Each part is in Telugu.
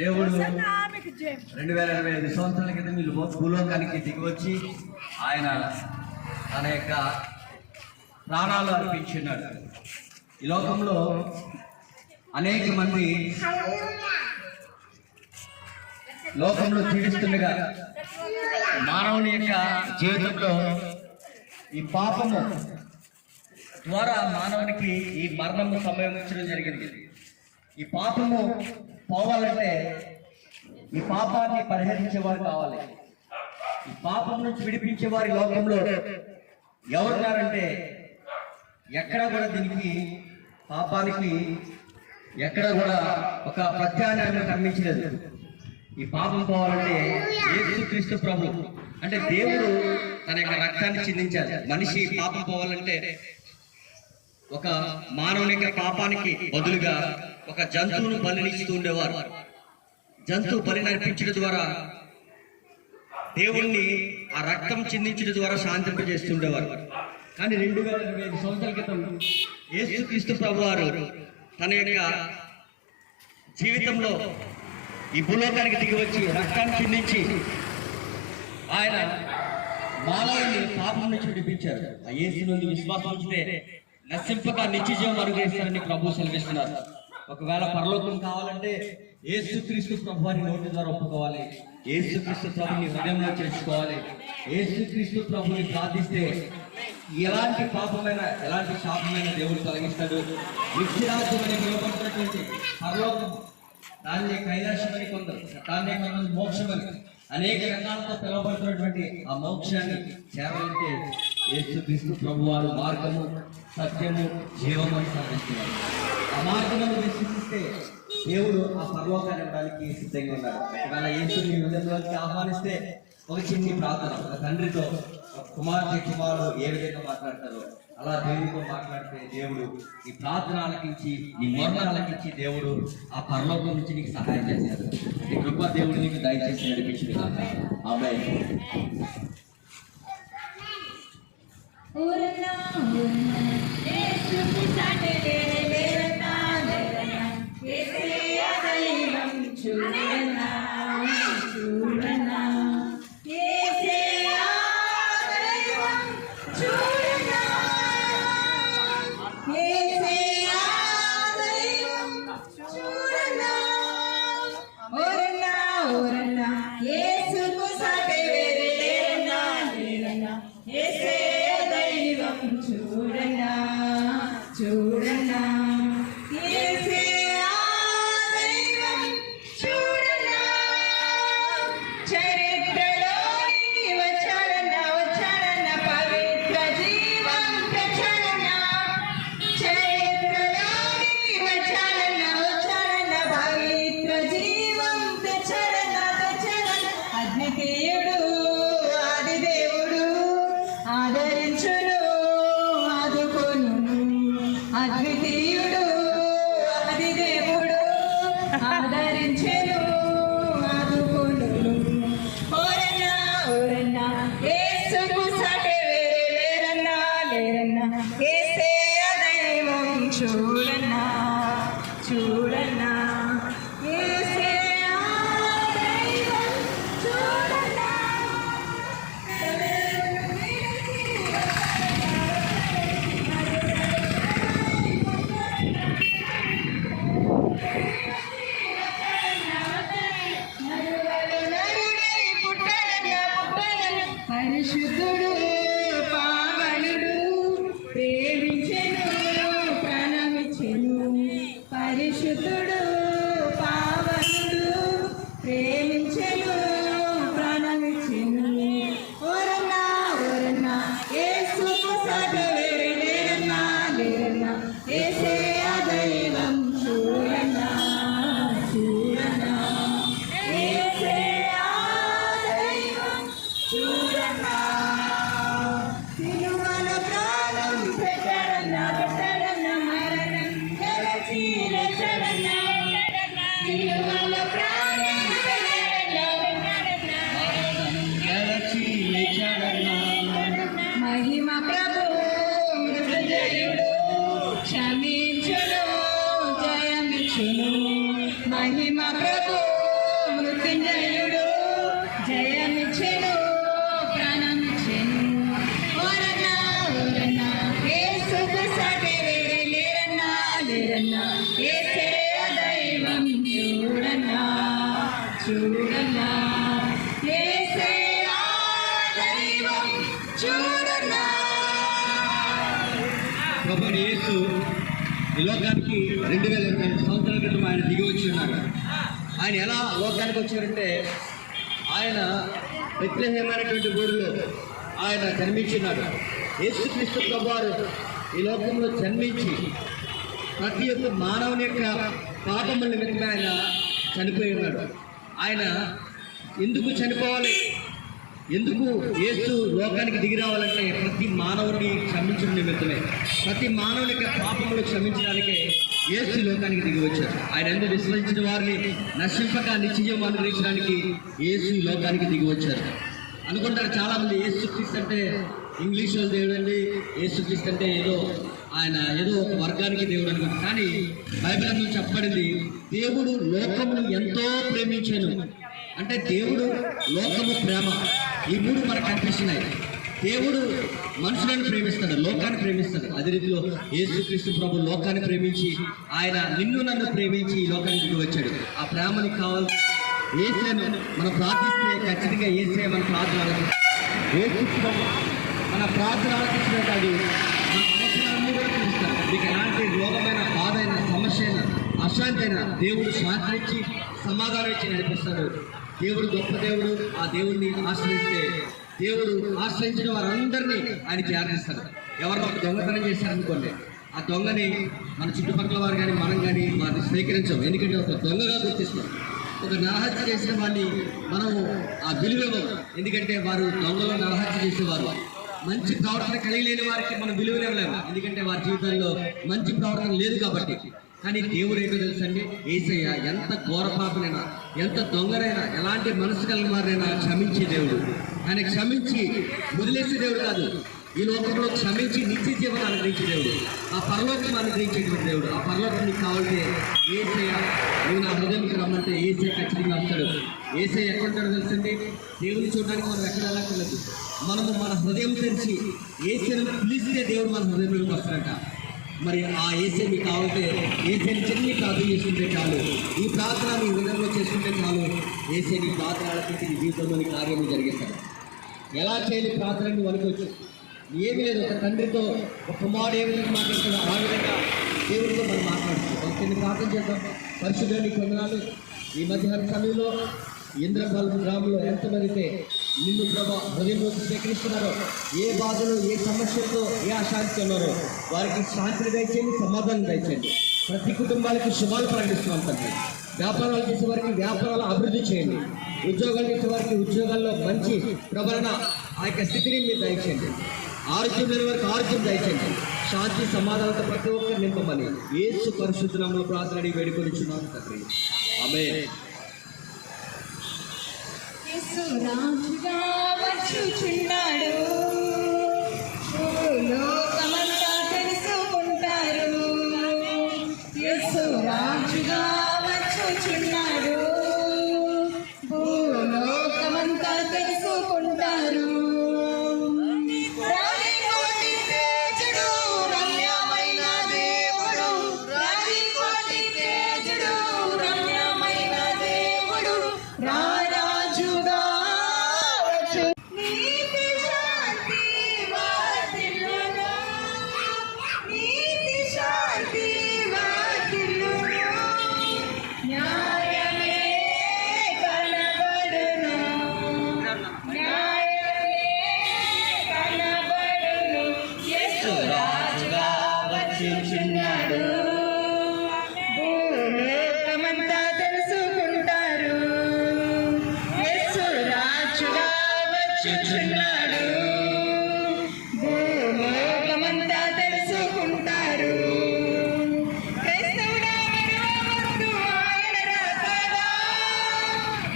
దేవుడు 2025 సంవత్సరాల క్రితం వీళ్ళు భూలోకానికి దిగివచ్చి ఆయన తన యొక్క ప్రాణాలు అర్పించున్నాడు. ఈ లోకంలో అనేక మంది లోకంలో జీవిస్తుండగా మానవుని యొక్క జీవితంలో ఈ పాపము ద్వారా మానవునికి ఈ మరణము సంభవించడం జరిగింది. ఈ పాపము పోవాలంటే ఈ పాపాన్ని పరిహరించేవారు కావాలి. ఈ పాపం నుంచి విడిపించేవారు ఈ లోకంలో ఎవరున్నారంటే ఎక్కడ కూడా దీనికి పాపానికి ఎక్కడ కూడా ఒక ప్రత్యామ్నాయం కనిపించలేదు. ఈ పాపం పోవాలంటే యేసుక్రీస్తు ప్రభు అంటే దేవుడు తన యొక్క రక్తాన్ని చిందించాలి. మనిషి పాపం పోవాలంటే ఒక మానవుని యొక్క పాపానికి బదులుగా ఒక జంతువును బలినిస్తూ ఉండేవారు. జంతువు బలి నర్పించడం ద్వారా దేవుణ్ణి ఆ రక్తం చిందించడం ద్వారా శాంతింపజేస్తుండేవారు. కానీ 2025 సంవత్సరాల క్రితం యేసుక్రీస్తు ప్రభు వారు తన యొక్క జీవితంలో ఈ భూలోకానికి దిగి వచ్చి రక్తాన్ని చిందించి ఆయన మానవుని పాపం నుంచి విడిపించారు. ఆ యేసు నుండి విశ్వాసం ఉంచితే నశింపక నిత్యజీవం అనుగ్రహిస్తారని ప్రభు సెలవిస్తున్నారు. ఒకవేళ పరలోకం కావాలంటే యేసుక్రీస్తు ప్రభు వారి నోటి ద్వారా ఒప్పుకోవాలి. యేసుక్రీస్తు ప్రభుని హృదయంలో చేర్చుకోవాలి. యేసుక్రీస్తు ప్రభుని ప్రార్థిస్తే ఎలాంటి పాపమైన ఎలాంటి శాపమైన దేవుడు తొలగిస్తాడు. నిత్యరాజ్యమని పిలువబడుతున్నటువంటి పరలోకం, దాన్ని కైలాసమని కొందరు, దాన్ని కొందరు మోక్షమని అనేక రకాలతో పిలువబడుతున్నటువంటి ఆ మోక్షాన్ని చేరాలంటే యేసుక్రీస్తు ప్రభు వారు మార్గము, సత్యము, జీవము అని సాధిస్తున్నారు. ఆ మార్గమును విశ్వసిస్తే దేవుడు ఆ పరలోకాన్ని ఇవ్వడానికి సిద్ధంగా ఉన్నారు. ఒకవేళ యేసుని హృదయంలోకి ఆహ్వానిస్తే ఒక చిన్ని ప్రార్థన, ఒక తండ్రితో కుమారుడు ఏ విధంగా మాట్లాడతారో అలా దేవుడితో మాట్లాడితే దేవుడు ఈ ప్రార్థన ఆలకించి, నీ మొర్ర ఆలకించి దేవుడు ఆ పరలోకం నుంచి నీకు సహాయం చేశారు. ఈ కృప దేవుడు నీకు దయచేసి నడిపించింది కాక. ఆమేన్. చూడనా అద్వితీయుడు ఆదిదేవుడు ఆదరించెను ఆదుకొనును. ఓరన్నా ఓరన్నా యేసుకు సాటి లేరన్నా లేరన్నా, యేసయ్య దైవం చూడన్నా చూడన్నా, యేసయ్య దైవం చూడన్నా. పరిశుద్ధుడు పావనుడు ప్రేమించెను ప్రాణమిచ్చెను. పరిశుద్ధుడు పావనుడు ప్రేమించెను ప్రాణమిచ్చెను. ఓరన్నా ఓరన్నా యేసుకు సాటి వేరే లేరన్నా లేరన్నా, యేసయ్య దైవం చూడన్నా చూడన్నా, యేసయ్య దైవం చూడన్నా. సిలువలో ప్రాణం పెట్టడన్నా పెట్టడన్నా, మరణం గెలిచి లేచడన్నా. సిలువలో ప్రాణం పెట్టడన్నా పెట్టడన్నా, మరణం గెలిచి లేచడన్నా. మహిమ ప్రభు మృత్యుంజయుడు క్షమించును జయమిచ్చును. మహిమ ప్రభు మృత్యుంజయుడు జయమిచ్చెను ప్రాణమిచ్చెను ఓరన్నా ఓరన్నా యేసుకు సాటి వేరే లేరన్నా లేరన్నా యేసే దైవం చూడన్నా చూడన్నా యేసే దైవం చూడన్నా. ప్రభువైన యేసు ఈ లోకానికి 2025 సంవత్సరాల క్రితం ఆయన దిగి వచ్చి ఉన్నారు. ఆయన ఎలా లోకానికి వచ్చారంటే ఆయన బెత్లెహేమైనటువంటి ఊరిలో ఆయన జన్మించినాడు. యేసుక్రీస్తు ప్రభువారు ఈ లోకంలో జన్మించి ప్రతి ఒక్క మానవుని యొక్క పాపముల నిమిత్తమే ఆయన చనిపోయి ఉన్నాడు. ఆయన ఎందుకు చనిపోవాలి, ఎందుకు యేసు లోకానికి దిగి రావాలంటే ప్రతి మానవుడిని క్షమించడం నిమిత్తమే, ప్రతి మానవుని యొక్క పాపములు క్షమించడానికే యేసు లోకానికి దిగి వచ్చారు. ఆయన ఎందుకు విశ్వసించిన వారిని నశింపక నిత్యజీవం అనుగ్రహించడానికి యేసు ఈ లోకానికి దిగి వచ్చారు. అనుకుంటారు చాలామంది యేసుక్రీస్తు అంటే ఇంగ్లీష్లో దేవుడు అండి, యేసుక్రీస్తు అంటే ఆయన ఏదో ఒక వర్గానికి దేవుడు అనుకుంటారు. కానీ బైబిల్ అందులో చెప్పబడింది దేవుడు లోకమును ఎంతో ప్రేమించాను అంటే దేవుడు లోకము ప్రేమ ఈ మూడు మనకు కనిపిస్తున్నాయి. దేవుడు మనుషులను ప్రేమిస్తాడు, లోకాన్ని ప్రేమిస్తాడు. అదే రీతిలో యేసుక్రీస్తు ప్రభు లోకాన్ని ప్రేమించి ఆయన నిన్ను నన్ను ప్రేమించి ఈ లోకానికి వచ్చాడు. ఆ ప్రేమని కావాలి యేసును మనం ప్రార్థిస్తే ఖచ్చితంగా యేసే మన ప్రార్థన యేసు మన ప్రార్థన ఆలకించడం కాదు, మన అవసరాలన్నీ కూడా తీరుస్తాడు. మీకు ఎలాంటి రోగమైన బాధ అయినా సమస్య అయినా అశాంతి అయినా దేవుడు శాంతించి సమాధానం ఇచ్చి నడిపిస్తాడు. దేవుడు గొప్ప దేవుడు. ఆ దేవుడిని ఆశ్రయిస్తే దేవుడు ఆశ్రయించిన వారందరినీ ఆయనకి ఆరాధిస్తాడు. ఎవరో ఒక దొంగతనం చేశారనుకోండి, ఆ దొంగని మన చుట్టుపక్కల వారు కానీ మనం కానీ వారిని స్వీకరించాం. ఎందుకంటే ఒక దొంగగా గుర్తిస్తాం. ఒక నరహత్య చేసిన వాడిని మనం ఆ విలువ, ఎందుకంటే వారు దొంగలో నరహత్య చేసేవారు. మంచి ప్రవర్తన కలిగి లేని వారికి మనం విలువలు ఇవ్వలేము, ఎందుకంటే వారి జీవితంలో మంచి ప్రవర్తన లేదు కాబట్టి. కానీ దేవుడు ఏంటో తెలుసండి, యేసయ్య ఎంత ఘోర పాపనైనా, ఎంత దొంగనైనా, ఎలాంటి మనసు కలిగిన వారైనా క్షమించే దేవుడు. ఆయన క్షమించి వదిలేసే దేవుడు కాదు, ఈ లోకంలో క్షమించి నిత్య జీవనం అనుగ్రహించే దేవుడు, ఆ పరలోకం అనుగ్రహించేటువంటి దేవుడు. ఆ పరలోకం నీకు కావాలంటే యేసయ్య, నువ్వు నా హృదయంకి రమ్మంటే యేసయ్య ఖచ్చితంగా వస్తాడు. యేసయ్య ఎక్కడుంటాడో తెలుసండి, దేవుని చూడడానికి మనం ఎక్కడ వెళ్ళక్కర్లేదు. మనము మన హృదయం తెరిచి యేసయ్యను పిలిస్తే దేవుడు మన హృదయంలోకి వస్తాడంట. మరి ఆ యేసయ్య మీకు కావాలంటే యేసయ్యని చిన్ని ప్రార్థన చేసుకుంటే చాలు, ఈ ప్రార్థన నీ హృదయంలో చేసుకుంటే చాలు, యేసయ్య నీ ప్రార్థన ఆలకించి నీ జీవితంలోని కార్యము జరిగిస్తాడు. ఎలా చేయని ప్రార్థన నువ్వు అనుకోవచ్చు, ఏమీ లేదు. ఒక తండ్రితో ఒక కుమారుడు ఏ విధంగా మాట్లాడుతాడో ఆ విధంగా దేవుడితో మనం మాట్లాడుతాం. ఒక చిన్న ప్రార్థన చేద్దాం. పరిశుద్ధుని కొందనాలు ఈ మధ్యాహ్న సమయంలో ఇంద్రపాలెం గ్రామంలో ఎంతమందితే నిన్ను ప్రభా హృదయంలోకి స్వీకరిస్తున్నారో, ఏ బాధలు, ఏ సమస్యలతో, ఏ అశాంతి ఉన్నారో వారికి శాంతిని దయచేయండి, సమాధానం దయచేయండి. ప్రతి కుటుంబాలకి శుభాలు ప్రకటిస్తున్నాం తండ్రి. వ్యాపారాలు చేసే వారికి వ్యాపారాలు అభివృద్ధి చేయండి, ఉద్యోగాలు చేసే వారికి ఉద్యోగాల్లో మంచి ప్రబలన ఆ యొక్క స్థితిని మీరు దయచేయండి. ఆరోగ్యం లేని వారికి ఆరోగ్యం దయచేయండి. శాంతి సమాధానంతో ప్రతి ఒక్కరు నింపమని యేసు పరిశుద్ధ నామములో ప్రార్థన అడిగి వేడుకొనిచున్నాము తండ్రి. ఆమేన్. యేసు రాజుగా వచ్చుచున్నాడు, లోకమంతా తెలుసుకుంటారు. యేసు రాజుగా వచ్చుచున్నాడు, భూలోకమంతా తెలుసుకుంటారు. రాజకోటి తేజుడు రమ్యమైన దేవుడు, రాజకోటి తేజుడు రమ్యమైన దేవుడు రారాజుగా వచ్చు. నీతి శాంతి వర్ధిల్లును, నీతి శాంతి వర్ధిల్లును, న్యాయమే కనబడును, న్యాయమే కనబడును. యేసు రాజుగా వచ్చుచున్నాడు, భూలోకమంతా తెలుసుకుంటారు. యేసు రాజుగా వచ్చుచున్నాడు, భూలోకమంతా తెలుసుకుంటారు. క్రైస్తవుడా నడువవద్దు ఆయన రాకడా,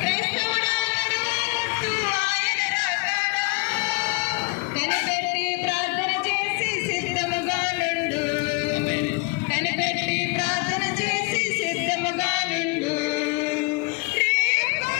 క్రైస్తవుడా నడువవద్దు ఆయన రాకడా. కనిపెట్టి ప్రార్థన చేసి సిద్ధముగా నుండు, కనిపెట్టి ప్రార్థన చేసి సిద్ధముగా నుండు. రేపు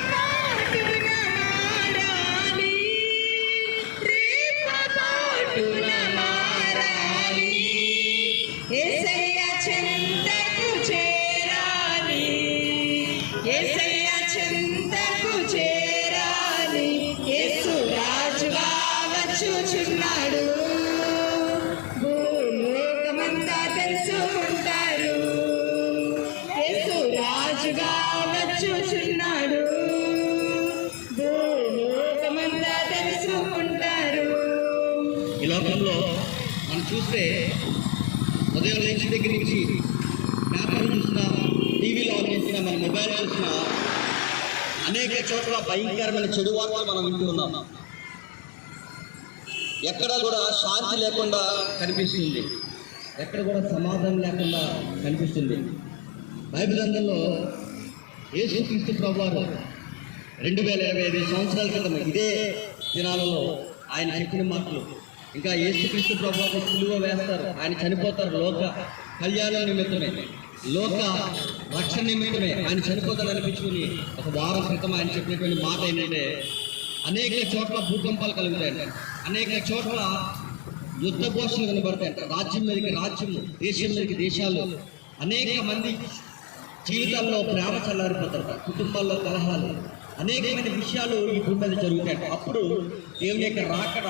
యేసయ్య చెంతకు చేరాలి, యేసు రాజుగా వచ్చుచున్నాడు. భూలోకమంతా తెలుసుకుంటారు, యేసు రాజుగా వచ్చుచున్నాడు. భూలోకమంతా తెలుసుకుంటారు. ఈ లోకంలో మనం చూస్తే ఉదయం లేచి దగ్గర నుంచి పేపర్ చూసినా, టీవీలో ఆన్ చేసినా, మన మొబైల్ చూసినా అనేక చోట్ల భయంకరమైన చెడు వార్తలు మనం వింటూ ఉన్నాం. ఎక్కడ కూడా శాంతి లేకుండా కనిపిస్తుంది, ఎక్కడ కూడా సమాధానం లేకుండా కనిపిస్తుంది. బైబిల్ గ్రంథంలో యేసుక్రీస్తు ప్రభువారు 2025 సంవత్సరాల క్రితం ఇదే దినాలలో ఆయన చెప్పిన మాటలు, ఇంకా యేసుక్రీస్తు ప్రభువారు సిలువ వేస్తారు, ఆయన చనిపోతారు, లోక కళ్యాణ నిమిత్తమే, లోక రక్షణ నిమిత్తమే ఆయన చనిపోతాడు అనిపించుకుని ఒక వారం క్రితం ఆయన చెప్పినటువంటి మాట ఏంటంటే, అనేక చోట్ల భూకంపాలు కలుగుతాయంట, అనేక చోట్ల యుద్ధ ఘోషలు కనబడతాయంట, రాజ్యం మీదకి రాజ్యము, దేశం మీదకి దేశాలు, అనేక మంది జీవితాల్లో ప్రేమ చల్లారిపోతారట, కుటుంబాల్లో కలహాలు, అనేకమైన విషయాలు ఈ భూమి మీద జరుగుతాయంట. అప్పుడు దేవుని యొక్క రాకడ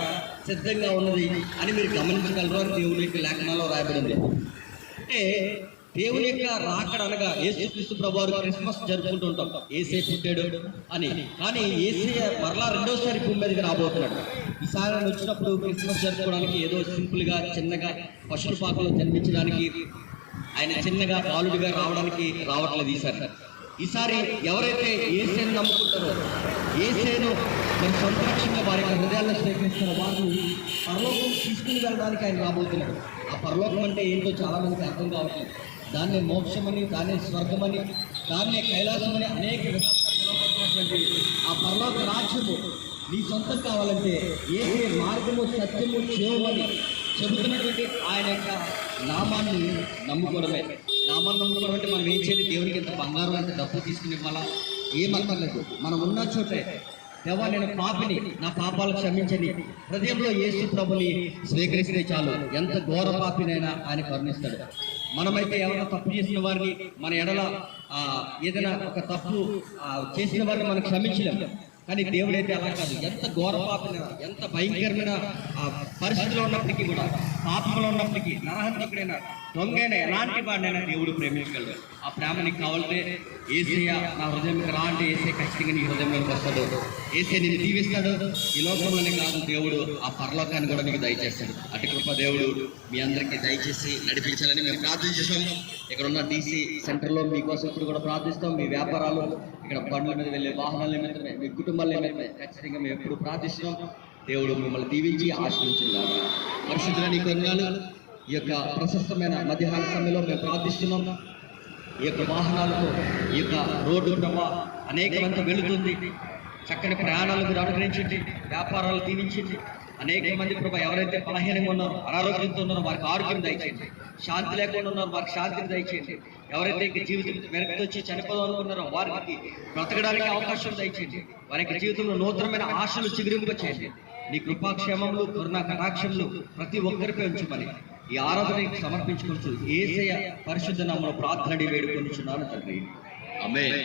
సిద్ధంగా ఉన్నది అని మీరు గమనించగలరు అని దేవుని యొక్క లేఖనాల్లో రాయబడింది. అంటే దేవుని యొక్క రాకడ అనగా యేసుక్రీస్తు ప్రభువారు క్రిస్మస్ జరుపుకుంటూ ఉంటాం, యేసే పుట్టాడు అని. కానీ యేసే మరలా రెండోసారి భూమి మీదకి రాబోతున్నాడు. ఈసారి ఆయన వచ్చినప్పుడు క్రిస్మస్ జరుపుకోవడానికి ఏదో సింపుల్గా చిన్నగా పశువుల పాకలో జన్మించడానికి, ఆయన చిన్నగా బాలుడిగా రావడానికి రావట్లేదు. ఈసారి ఎవరైతే యేసేను నమ్ముకుంటారో, యేసేను మరి సొంత రక్షణగా వారి యొక్క హృదయాల్లో స్వీకరిస్తారో వారిని పరలోకం తీసుకుని వెళ్ళడానికి ఆయన రాబోతున్నాడు. ఆ పరలోకం అంటే ఏంటో చాలా మందికి అర్థం కావట్లేదు. దాన్నే మోక్షమని, దాన్నే స్వర్గమని, దాన్నే కైలాసమని అనేక విధాలుగా పిలువబడుతున్నటువంటి ఆ పరలోక రాజ్యము నీ సొంతం కావాలంటే యేసే మార్గము, సత్యము, జీవమని చెబుతున్నటువంటి ఆయన యొక్క నామాన్ని నమ్ముకోవడమే. నామాన్ని నమ్ముకోవడం అంటే మనం ఏం చేయాలి? దేవునికి ఎంత బంగారం, ఎంత డబ్బు తీసుకుని ఇవ్వాలా? ఏమక్కర్లేదు. మనం ఉన్న చోటే దేవా నేను పాపిని, నా పాపాలు క్షమించని హృదయంలో యేసు ప్రభుని స్వీకరిస్తే చాలు, ఎంత ఘోర పాపినైనా ఆయన కరుణిస్తాడు. మనమైతే ఎవరైనా తప్పు చేసిన వారిని, మన ఎడల ఏదైనా ఒక తప్పు చేసిన వారిని మనం క్షమించలేము. కానీ దేవుడైతే అలా కాదు. ఎంత ఘోర పాపైనా, ఎంత భయంకరమైన పరిస్థితిలో ఉన్నప్పటికీ కూడా, పాపంలో ఉన్నప్పటికీ, నరహంతకుడైనా, దొంగైనా, ఎలాంటి వాడినైనా దేవుడు ప్రేమించగలడు. ఆ ప్రేమ నీకు కావాలంటే యేసయ్య నా హృదయంలోకి రా అంటే యేసే ఖచ్చితంగా నీ హృదయంలోకి వస్తాడు. యేసే నిన్ను దీవిస్తాడు. ఈ లోకంలోనే కాదు, దేవుడు ఆ పరలోకాన్ని కూడా నీకు దయచేస్తాడు. అటు కృప దేవుడు మీ అందరికీ దయచేసి నడిపించాలని మేము ప్రార్థించేస్తాం. ఇక్కడ ఉన్న DC సెంటర్లో మీకోసం ఇప్పుడు కూడా ప్రార్థిస్తాం. మీ వ్యాపారాలు, ఇక్కడ బండ్ల మీద వెళ్ళే వాహనాల నిమిత్తమే, మీ కుటుంబాల నిమిత్తమే ఖచ్చితంగా మేము ఎప్పుడు ప్రార్థిస్తున్నాం. దేవుడు మిమ్మల్ని దీవించి ఆశీర్వదించుగాక. పరిశుద్ధుల నీ వందనాలు. ఈ యొక్క ప్రశస్తమైన మధ్యాహ్న సమయంలో మేము ప్రార్థిస్తున్నాం. ఈ యొక్క వాహనాలతో, ఈ యొక్క రోడ్డు ప్రభా అనేక మంది వెళుతుంది, చక్కని ప్రయాణాలు మీరు అనుగ్రహించండి, వ్యాపారాలు దీవించండి. అనేక మంది ప్రభా ఎవరైతే బలహీనంగా ఉన్నారో, అనారోగ్యంతో ఉన్నారో వారికి ఆరోగ్యం దయచేయండి. శాంతి లేకుండా ఉన్నారో వారికి శాంతిని దయచేయండి. ఎవరైతే ఇంక జీవితం వెనక్కి వచ్చి చనిపోదాం అనుకున్నారో వారికి బ్రతకడానికి అవకాశం దయచేయండి. వారికి జీవితంలో నూతనమైన ఆశలు చిగురింపచేయండి. నీ కృపాక్షేమములు, కరుణా కటాక్షములు ప్రతి ఒక్కరిపై ఉంచమని ఈ ఆరాధనకి సమర్పించుకోవచ్చు. యేసయ్య పరిశుద్ధ నామములో ప్రార్థన వేడుకొనిచున్నాను తండ్రి, ఆమేన్.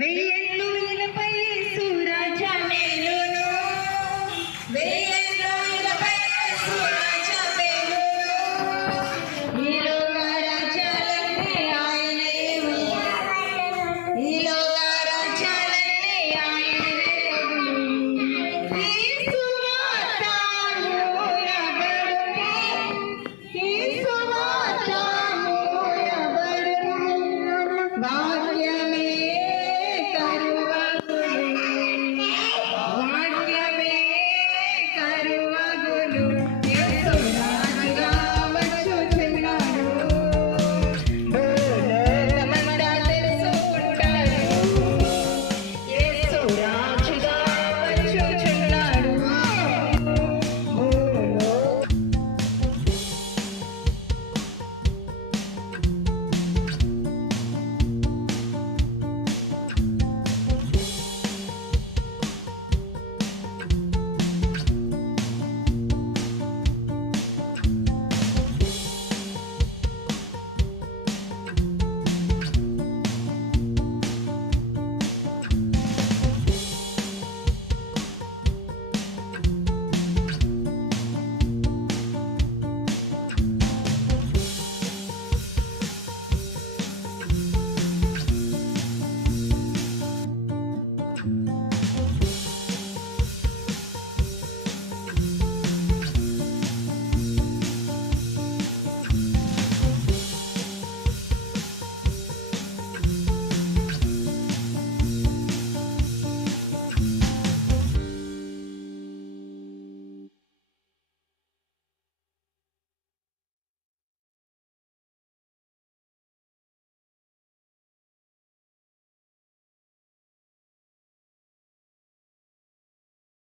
వెయ్యేళ్ళపై సూరజ మేలును, వెయ్యేళ్ళపై సూరజ